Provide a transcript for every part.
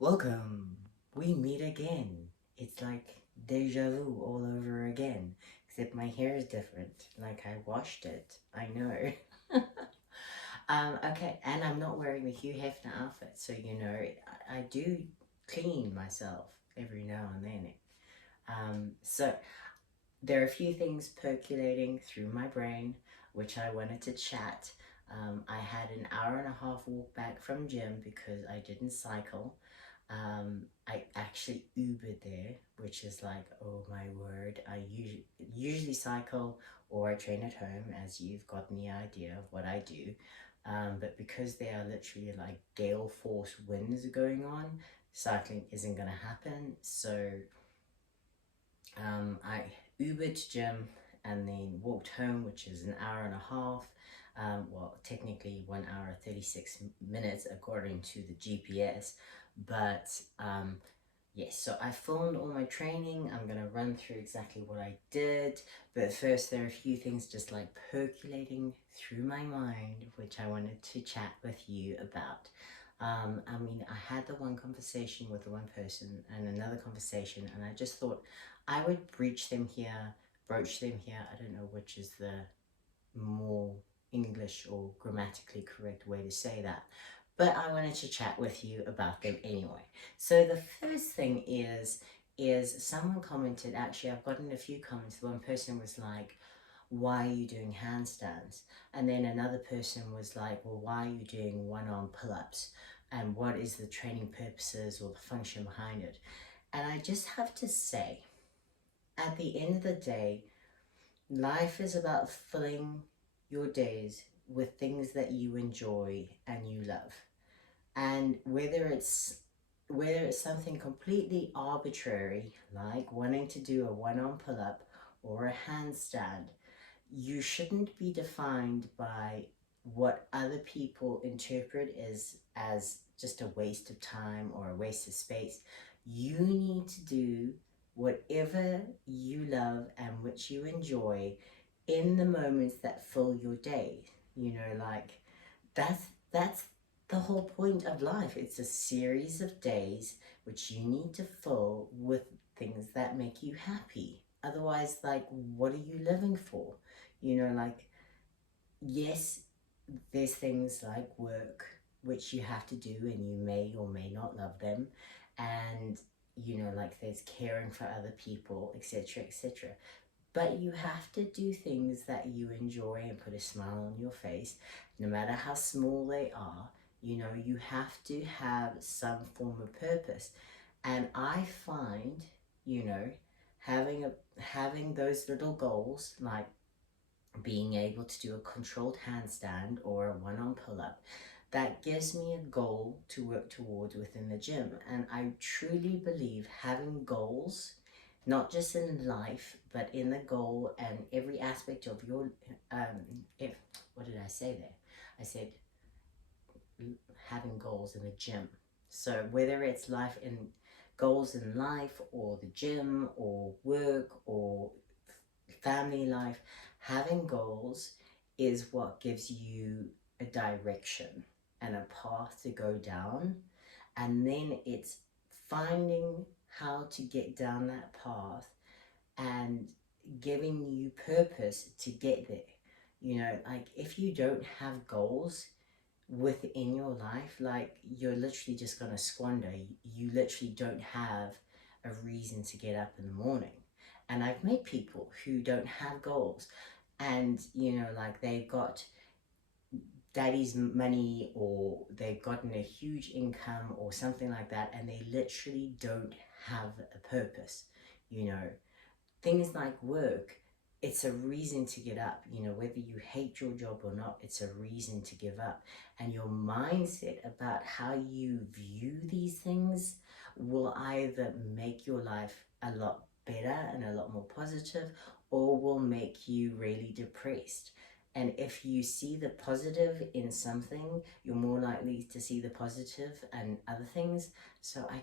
Welcome! We meet again. It's like deja vu all over again, except my hair is different. Like I washed it. I know. Okay, and I'm not wearing the Hugh Hefner outfit, so I do clean myself every now and then. So there are a few things percolating through my brain, which I wanted to chat. I had an hour and a half walk back from gym because I didn't cycle. I actually Ubered there, which is like, oh my word. I usually cycle or I train at home, as you've gotten the idea of what I do. But because there are literally like gale force winds going on, cycling isn't going to happen. So I Ubered to gym and then walked home, which is an hour and a half. Well, technically 1 hour 36 minutes according to the GPS, but yes, so I filmed all my training. I'm gonna run through exactly what I did, but first there are a few things just like percolating through my mind, which I wanted to chat with you about. I had the one conversation with the one person and another conversation, and I just thought I would broach them here. I don't know which is the more English or grammatically correct way to say that, but I wanted to chat with you about them anyway. So the first thing is someone commented, actually I've gotten a few comments. One person was like, why are you doing handstands? And then another person was like, well, why are you doing one arm pull-ups? And what is the training purposes or the function behind it? And I just have to say, at the end of the day, life is about filling your days with things that you enjoy and you love. And whether it's something completely arbitrary, like wanting to do a one-arm pull-up or a handstand, you shouldn't be defined by what other people interpret as just a waste of time or a waste of space. You need to do whatever you love and which you enjoy in the moments that fill your day. Like that's the whole point of life. It's a series of days which you need to fill with things that make you happy. Otherwise, like, what are you living for? Like, yes, there's things like work which you have to do and you may or may not love them, and like there's caring for other people, etc., etc., but you have to do things that you enjoy and put a smile on your face, no matter how small they are. You have to have some form of purpose. And I find, you know, having those little goals, like being able to do a controlled handstand or a one-arm pull-up, that gives me a goal to work towards within the gym. And I truly believe having goals, not just in life, but in the goal and every aspect of your, if, what did I say there? I said having goals in the gym. So whether it's life in goals in life or the gym or work or family life, having goals is what gives you a direction and a path to go down. And then it's finding how to get down that path and giving you purpose to get there. Like if you don't have goals within your life, like you're literally just going to squander. You literally don't have a reason to get up in the morning. And I've met people who don't have goals, and like they've got daddy's money or they've gotten a huge income or something like that, and they literally don't have a purpose. you know Things like work, it's a reason to get up. Whether you hate your job or not, it's a reason to give up. And your mindset about how you view these things will either make your life a lot better and a lot more positive, or will make you really depressed. And if you see the positive in something, you're more likely to see the positive and other things. So I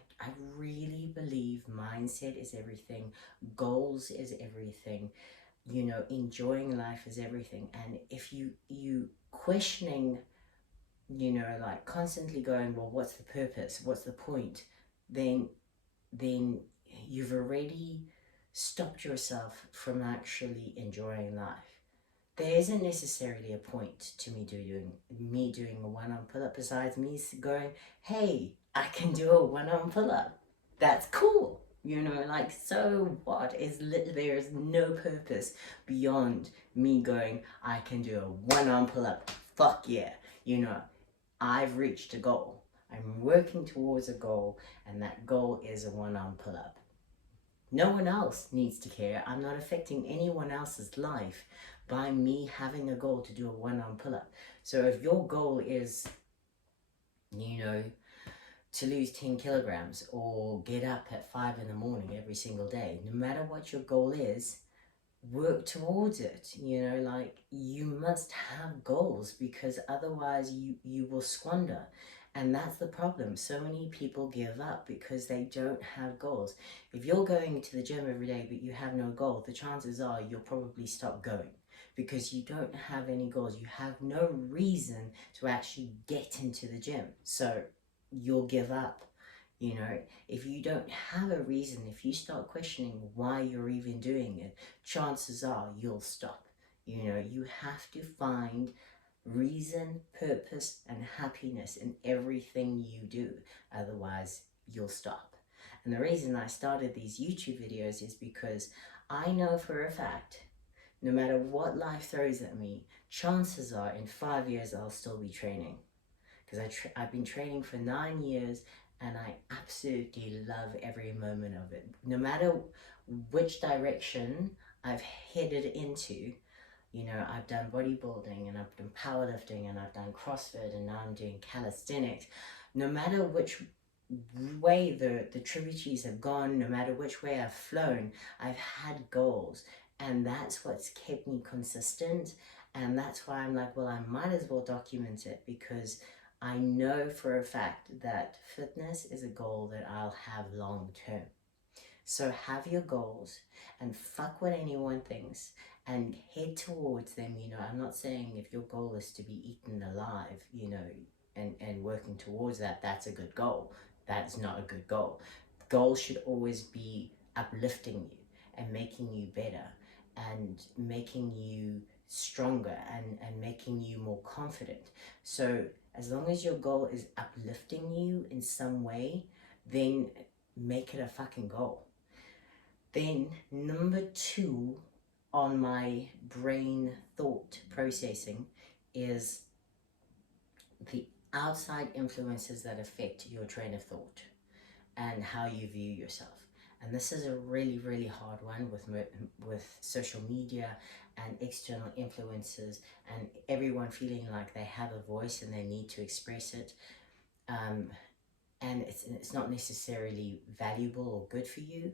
really believe mindset is everything. Goals is everything. Enjoying life is everything. And if you questioning, like constantly going, well, what's the purpose? What's the point? then you've already stopped yourself from actually enjoying life. There isn't necessarily a point to me doing a one-arm pull-up besides me going, hey, I can do a one-arm pull-up. That's cool. You know, like, so what? There is no purpose beyond me going, I can do a one-arm pull-up. Fuck yeah. You know, I've reached a goal. I'm working towards a goal, and that goal is a one-arm pull-up. No one else needs to care. I'm not affecting anyone else's life by me having a goal to do a one-arm pull-up. So if your goal is, you know, to lose 10 kilograms or get up at 5 in the morning every single day, no matter what your goal is, work towards it. You know, like, you must have goals, because otherwise you will squander. And that's the problem. So many people give up because they don't have goals. If you're going to the gym every day but you have no goal, the chances are you'll probably stop going, because you don't have any goals. You have no reason to actually get into the gym. So you'll give up. You know, if you don't have a reason, if you start questioning why you're even doing it, chances are you'll stop. You know, you have to find reason, purpose, and happiness in everything you do. Otherwise, you'll stop. And the reason I started these YouTube videos is because I know for a fact, no matter what life throws at me, chances are in 5 years I'll still be training. Because I've been training for 9 years, and I absolutely love every moment of it. No matter which direction I've headed into, you know, I've done bodybuilding, and I've done powerlifting, and I've done CrossFit, and now I'm doing calisthenics. No matter which way the tributaries have gone, no matter which way I've flown, I've had goals. And that's what's kept me consistent. And that's why I'm like, well, I might as well document it, because I know for a fact that fitness is a goal that I'll have long term. So have your goals and fuck what anyone thinks and head towards them. You know, I'm not saying if your goal is to be eaten alive, you know, and working towards that, that's a good goal. That's not a good goal. Goals should always be uplifting you and making you better and making you stronger and making you more confident. So as long as your goal is uplifting you in some way, then make it a fucking goal. Then number 2 on my brain thought processing is the outside influences that affect your train of thought and how you view yourself. And this is a really, really hard one with social media and external influences and everyone feeling like they have a voice and they need to express it. And it's not necessarily valuable or good for you.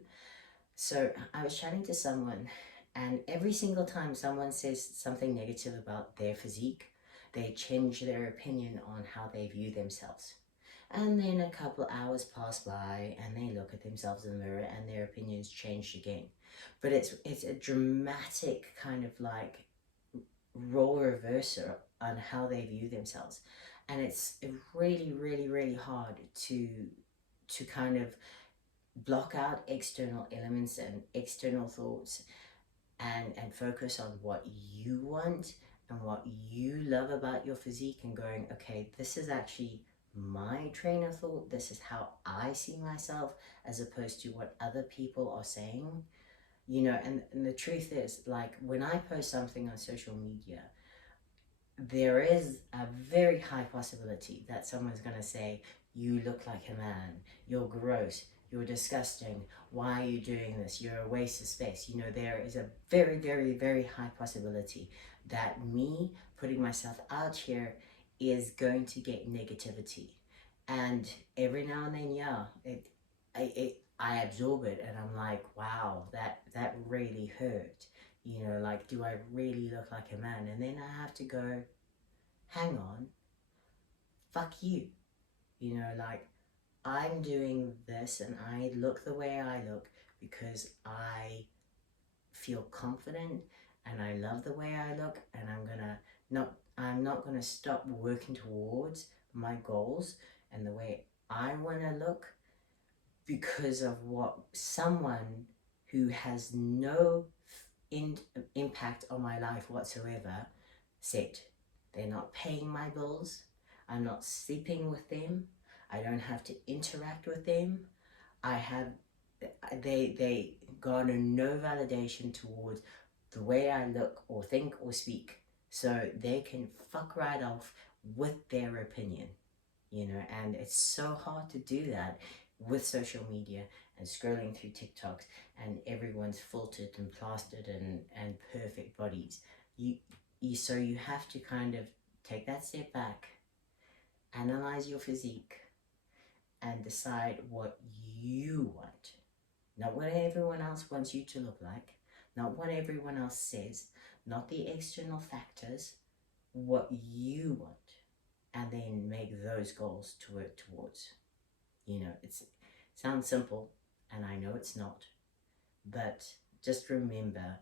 So I was chatting to someone, and every single time someone says something negative about their physique, they change their opinion on how they view themselves. And then a couple hours pass by and they look at themselves in the mirror and their opinions changed again. But it's a dramatic kind of like role reverser on how they view themselves. And it's really, really, really hard to kind of block out external elements and external thoughts and focus on what you want and what you love about your physique, and going, okay, this is actually my train of thought, this is how I see myself, as opposed to what other people are saying. You know, and the truth is, like, when I post something on social media, there is a very high possibility that someone's going to say, you look like a man, you're gross, you're disgusting, why are you doing this, you're a waste of space. You know, there is a very, very, very high possibility that me putting myself out here is going to get negativity. And every now and then, yeah, I absorb it, and I'm like, wow, that really hurt. You know, like, do I really look like a man? And then I have to go, hang on, fuck you. You know, like, I'm doing this and I look the way I look because I feel confident and I love the way I look, and I'm not gonna stop working towards my goals and the way I wanna look because of what someone who has no impact on my life whatsoever said. They're not paying my bills. I'm not sleeping with them. I don't have to interact with them. They garner no validation towards the way I look or think or speak. So they can fuck right off with their opinion, and it's so hard to do that with social media and scrolling through TikToks and everyone's filtered and plastered and perfect bodies. So you have to kind of take that step back, analyze your physique, and decide what you want. Not what everyone else wants you to look like, not what everyone else says, not the external factors, what you want, and then make those goals to work towards. It sounds simple, and I know it's not, but just remember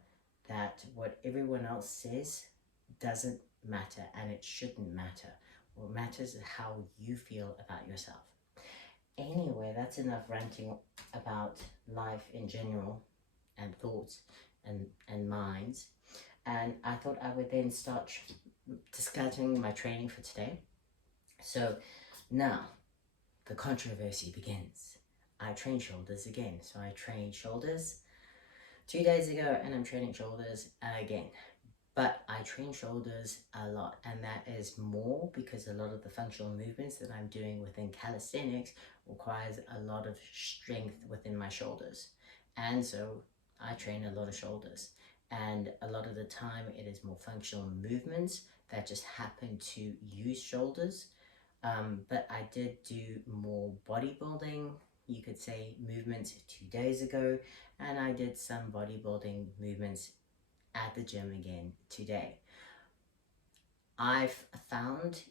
that what everyone else says doesn't matter, and it shouldn't matter. What matters is how you feel about yourself. Anyway, that's enough ranting about life in general and thoughts and minds. And I thought I would then start discussing my training for today. So now the controversy begins. I train shoulders again. So I trained shoulders 2 days ago and I'm training shoulders again. But I train shoulders a lot, and that is more because a lot of the functional movements that I'm doing within calisthenics requires a lot of strength within my shoulders. And so I train a lot of shoulders. And a lot of the time it is more functional movements that just happen to use shoulders. But I did do more bodybuilding, you could say, movements 2 days ago, and I did some bodybuilding movements at the gym again today. I've found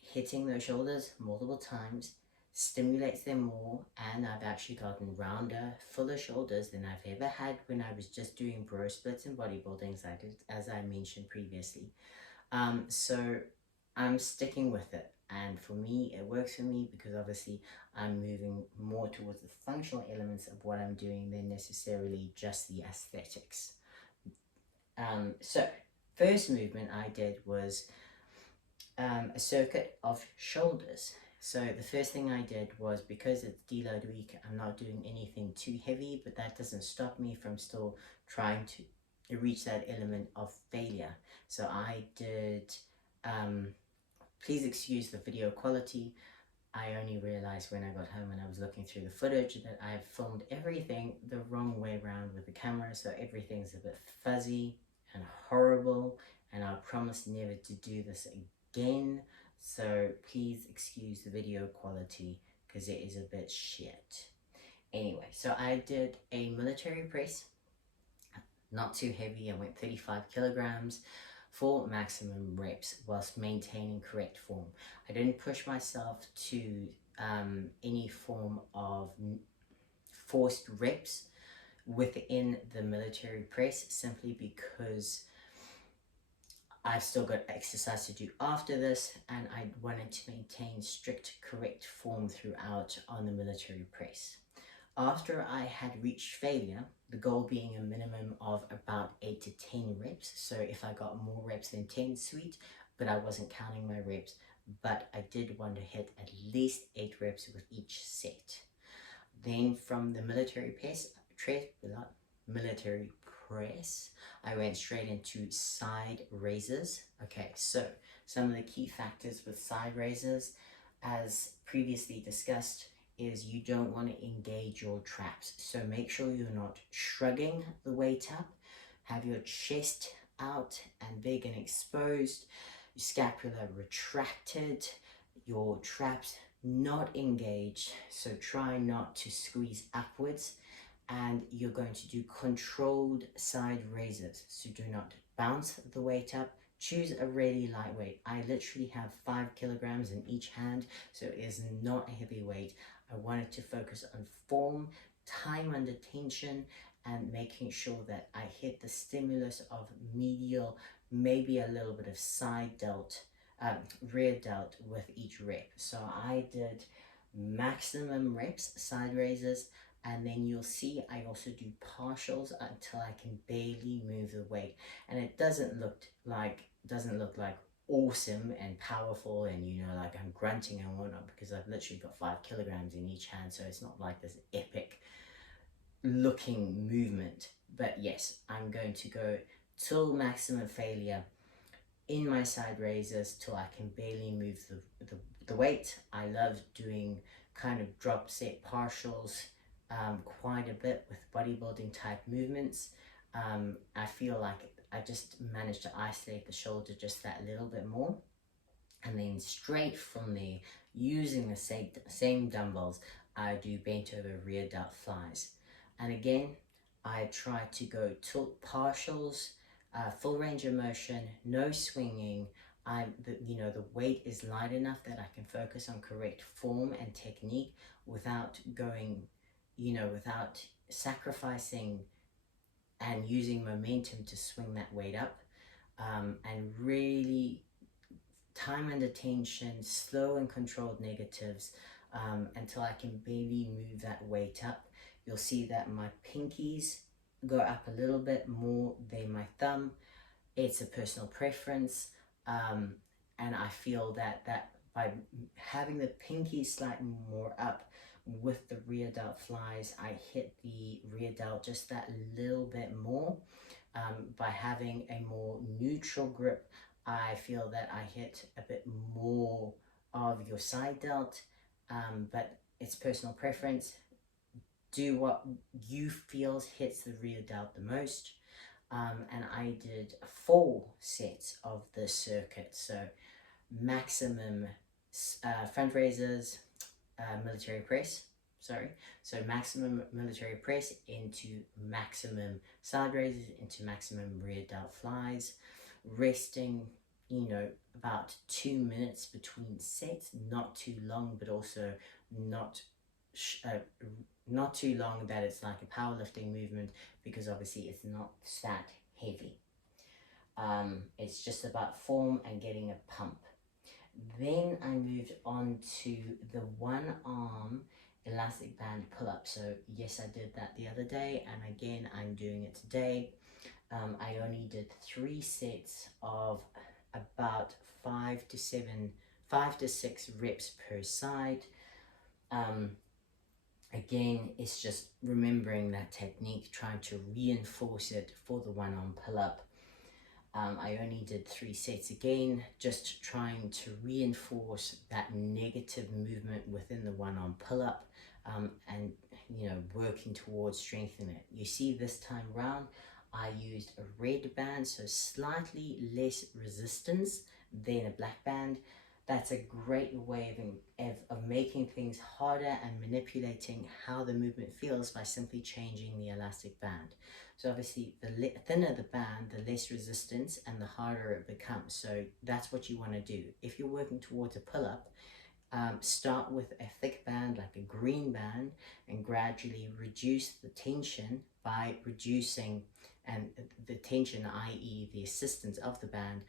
hitting those shoulders multiple times stimulates them more, and I've actually gotten rounder, fuller shoulders than I've ever had when I was just doing bro splits and bodybuilding, as I mentioned previously. So I'm sticking with it, and for me it works for me because obviously I'm moving more towards the functional elements of what I'm doing than necessarily just the aesthetics. So first movement I did was a circuit of shoulders. So the first thing I did was, because it's deload week, I'm not doing anything too heavy, but that doesn't stop me from still trying to reach that element of failure. So I did, please excuse the video quality. I only realized when I got home and I was looking through the footage that I filmed everything the wrong way around with the camera, so everything's a bit fuzzy and horrible, and I promise never to do this again. So please excuse the video quality because it is a bit shit. Anyway, so I did a military press, not too heavy. I went 35 kilograms for maximum reps whilst maintaining correct form. I didn't push myself to any form of forced reps within the military press, simply because I've still got exercise to do after this, and I wanted to maintain strict correct form throughout on the military press. After I had reached failure, the goal being a minimum of about 8 to 10 reps, so if I got more reps than 10, sweet, but I wasn't counting my reps, but I did want to hit at least 8 reps with each set. Then from the military press, I went straight into side raises. Okay, so some of the key factors with side raises, as previously discussed, is you don't want to engage your traps. So make sure you're not shrugging the weight up. Have your chest out and big and exposed, your scapula retracted, your traps not engaged. So try not to squeeze upwards. And you're going to do controlled side raises. So do not bounce the weight up. Choose a really light weight. I literally have 5 kilograms in each hand, so it is not a heavy weight. I wanted to focus on form, time under tension, and making sure that I hit the stimulus of medial, maybe a little bit of side delt, rear delt with each rep. So I did maximum reps, side raises, and then you'll see I also do partials until I can barely move the weight, and it doesn't look like awesome and powerful, and like I'm grunting and whatnot, because I've literally got 5 kilograms in each hand, so it's not like this epic looking movement. But yes, I'm going to go till maximum failure in my side raises till I can barely move the weight. I love doing kind of drop set partials quite a bit with bodybuilding type movements. I feel like I just managed to isolate the shoulder just that little bit more. And then straight from there, using the same dumbbells, I do bent over rear delt flies. And again, I try to go tilt partials, full range of motion, no swinging. The weight is light enough that I can focus on correct form and technique without going, without sacrificing and using momentum to swing that weight up, and really time and attention, slow and controlled negatives, until I can barely move that weight up. You'll see that my pinkies go up a little bit more than my thumb. It's a personal preference, and I feel that by having the pinkies slightly more up with the rear delt flies, I hit the rear delt just that little bit more. By having a more neutral grip, I feel that I hit a bit more of your side delt, but it's personal preference. Do what you feel hits the rear delt the most. And I did 4 sets of this circuit, so maximum front raises, military press, so maximum military press into maximum side raises into maximum rear delt flies, resting about 2 minutes between sets, not too long, but also not too long that it's like a powerlifting movement, because obviously it's not that heavy. It's just about form and getting a pump. Then I moved on to the one arm elastic band pull-up. So yes, I did that the other day, and again I'm doing it today. I only did 3 sets of about 5 to 6 reps per side. Again, it's just remembering that technique, trying to reinforce it for the one arm pull-up. I only did 3 sets again, just trying to reinforce that negative movement within the one arm pull-up, and working towards strengthening it. You see, this time round I used a red band, so slightly less resistance than a black band. That's a great way of making things harder and manipulating how the movement feels by simply changing the elastic band. So obviously the thinner the band, the less resistance and the harder it becomes. So that's what you want to do. If you're working towards a pull-up, start with a thick band like a green band and gradually reduce the tension by reducing the tension, i.e. the assistance of the band,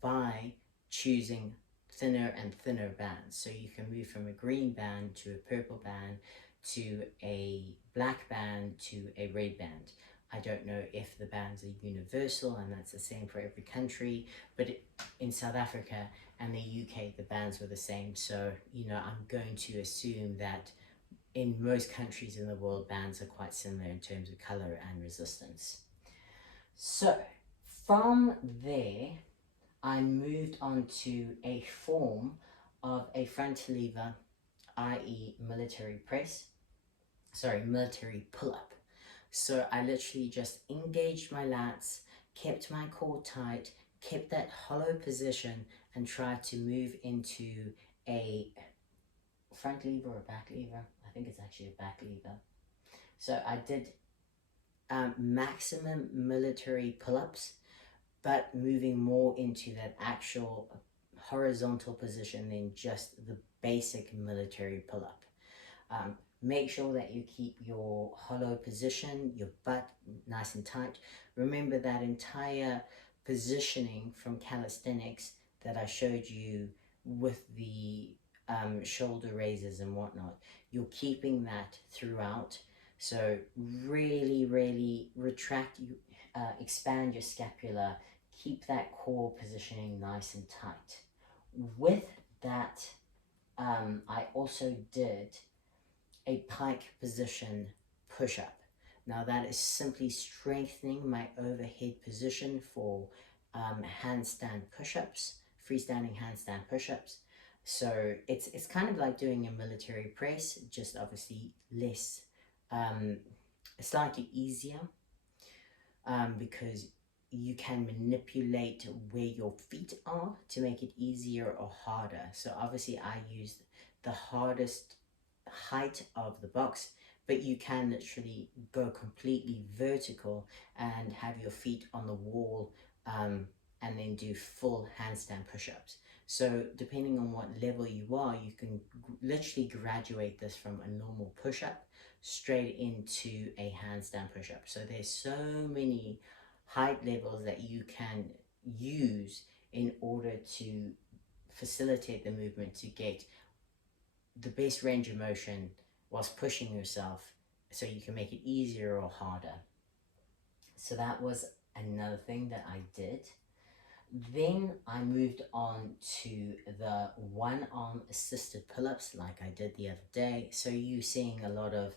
by choosing thinner and thinner bands. So you can move from a green band to a purple band to a black band to a red band. I don't know if the bands are universal and that's the same for every country, but in South Africa and the UK the bands were the same. So I'm going to assume that in most countries in the world bands are quite similar in terms of color and resistance. So from there I moved on to a form of a front lever, i.e. military pull-up. So I literally just engaged my lats, kept my core tight, kept that hollow position, and tried to move into a front lever or back lever. I think it's actually a back lever. So I did maximum military pull-ups, but moving more into that actual horizontal position than just the basic military pull-up. Make sure that you keep your hollow position, your butt nice and tight. Remember that entire positioning from calisthenics that I showed you with the shoulder raises and whatnot. You're keeping that throughout. So really retract, expand your scapula, keep that core positioning nice and tight. With that, I also did a pike position push-up. Now that is simply strengthening my overhead position for handstand push-ups, freestanding handstand push-ups. So it's kind of like doing a military press, just obviously less, slightly easier, because you can manipulate where your feet are to make it easier or harder. So obviously I used the hardest height of the box, but you can literally go completely vertical and have your feet on the wall, and then do full handstand push-ups. So depending on what level you are, you can literally graduate this from a normal push-up straight into a handstand push-up. So there's so many height levels that you can use in order to facilitate the movement to get the best range of motion whilst pushing yourself, so you can make it easier or harder. So that was another thing that I did. Then I moved on to the one arm assisted pull-ups like I did the other day. So you're seeing a lot of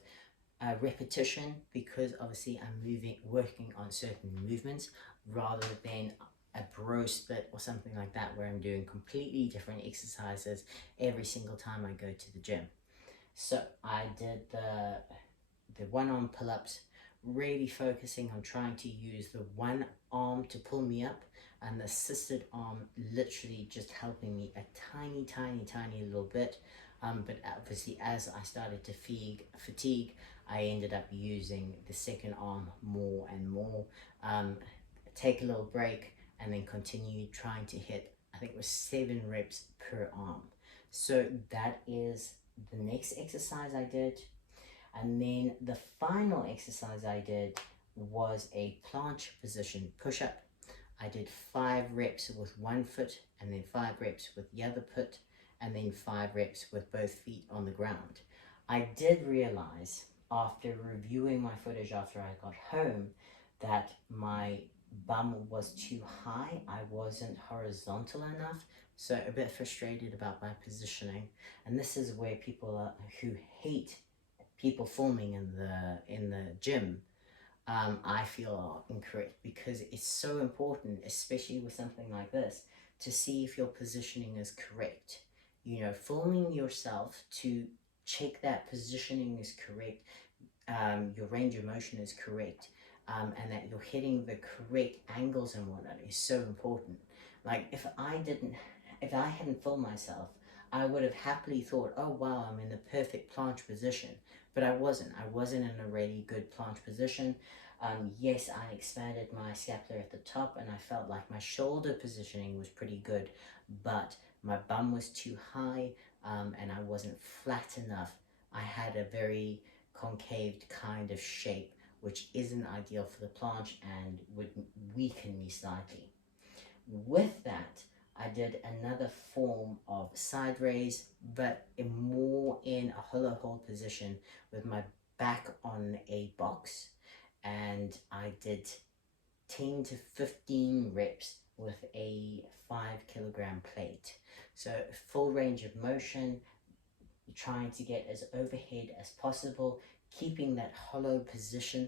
repetition, because obviously I'm working on certain movements rather than a bro split or something like that where I'm doing completely different exercises every single time I go to the gym. So I did the one arm pull-ups, really focusing on trying to use the one arm to pull me up and the assisted arm literally just helping me a tiny little bit. But obviously as I started to fatigue, I ended up using the second arm more and more. Take a little break and then continue trying to hit, I think it was 7 reps per arm. So that is the next exercise I did. And then the final exercise I did was a planche position push-up. I did 5 reps with one foot, and then 5 reps with the other foot, and then 5 reps with both feet on the ground. I did realize after reviewing my footage after I got home that my bum was too high. I wasn't horizontal enough, so a bit frustrated about my positioning. And this is where people who hate people filming in the gym, I feel are incorrect, because it's so important, especially with something like this, to see if your positioning is correct. You know, filming yourself to check that positioning is correct, your range of motion is correct, and that you're hitting the correct angles and whatnot is so important. Like if I hadn't filmed myself, I would have happily thought, oh wow, I'm in the perfect planche position. But I wasn't in a really good planche position. Yes, I expanded my scapula at the top and I felt like my shoulder positioning was pretty good, but my bum was too high, and I wasn't flat enough. I had a very concaved kind of shape, which isn't ideal for the planche and would weaken me slightly. With that, I did another form of side raise, but more in a hollow hold position with my back on a box, and I did 10 to 15 reps with a 5 kilogram plate. So full range of motion, trying to get as overhead as possible, keeping that hollow position.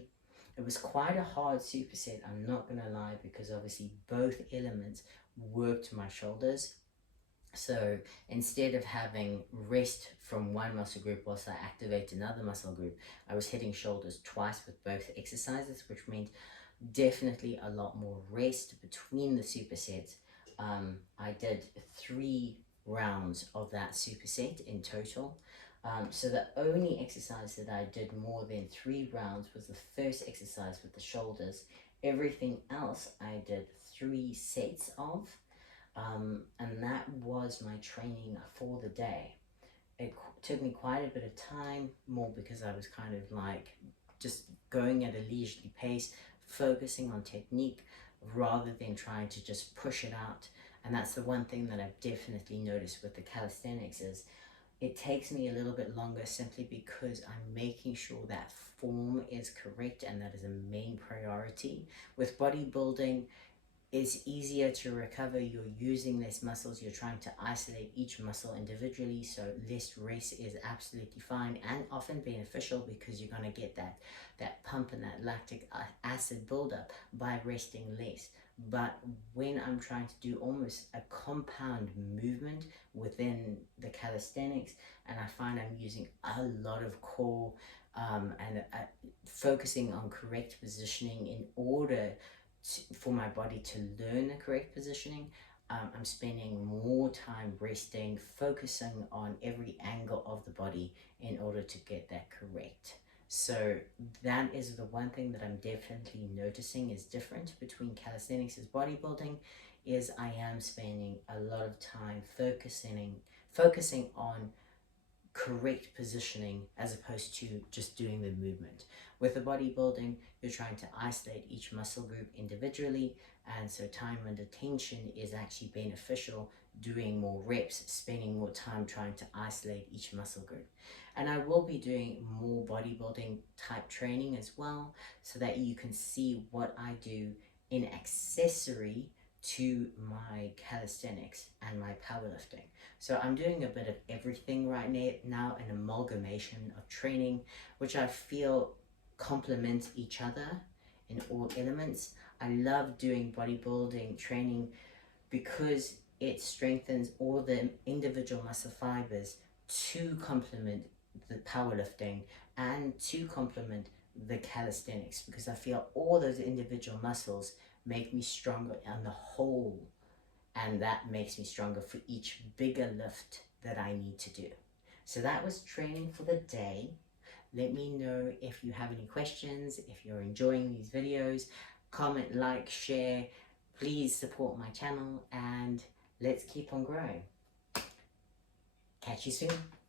It was quite a hard superset, I'm not gonna lie, because obviously both elements worked my shoulders. So instead of having rest from one muscle group whilst I activate another muscle group, I was hitting shoulders twice with both exercises, which meant definitely a lot more rest between the supersets. I did 3 rounds of that superset in total. So the only exercise that I did more than 3 rounds was the first exercise with the shoulders. Everything else I did 3 sets of, and that was my training for the day. It took me quite a bit of time, more because I was kind of like just going at a leisurely pace, focusing on technique rather than trying to just push it out. And that's the one thing that I've definitely noticed with the calisthenics is it takes me a little bit longer simply because I'm making sure that form is correct, and that is a main priority. With bodybuilding, it's easier to recover. You're using less muscles. You're trying to isolate each muscle individually. So less rest is absolutely fine and often beneficial, because you're going to get that pump and that lactic acid buildup by resting less. But when I'm trying to do almost a compound movement within the calisthenics, and I find I'm using a lot of core and focusing on correct positioning in order for my body to learn the correct positioning, I'm spending more time resting, focusing on every angle of the body in order to get that correct. So that is the one thing that I'm definitely noticing is different between calisthenics and bodybuilding, is I am spending a lot of time focusing on correct positioning as opposed to just doing the movement. With the bodybuilding, you're trying to isolate each muscle group individually, and so time under tension is actually beneficial. Doing more reps, spending more time trying to isolate each muscle group. And I will be doing more bodybuilding type training as well, so that you can see what I do in accessory to my calisthenics and my powerlifting. So I'm doing a bit of everything right now, an amalgamation of training, which I feel complements each other in all elements. I love doing bodybuilding training because it strengthens all the individual muscle fibers to complement the powerlifting and to complement the calisthenics, because I feel all those individual muscles make me stronger on the whole, and that makes me stronger for each bigger lift that I need to do. So that was training for the day. Let me know if you have any questions, if you're enjoying these videos. Comment, like, share. Please support my channel, and let's keep on growing. Catch you soon.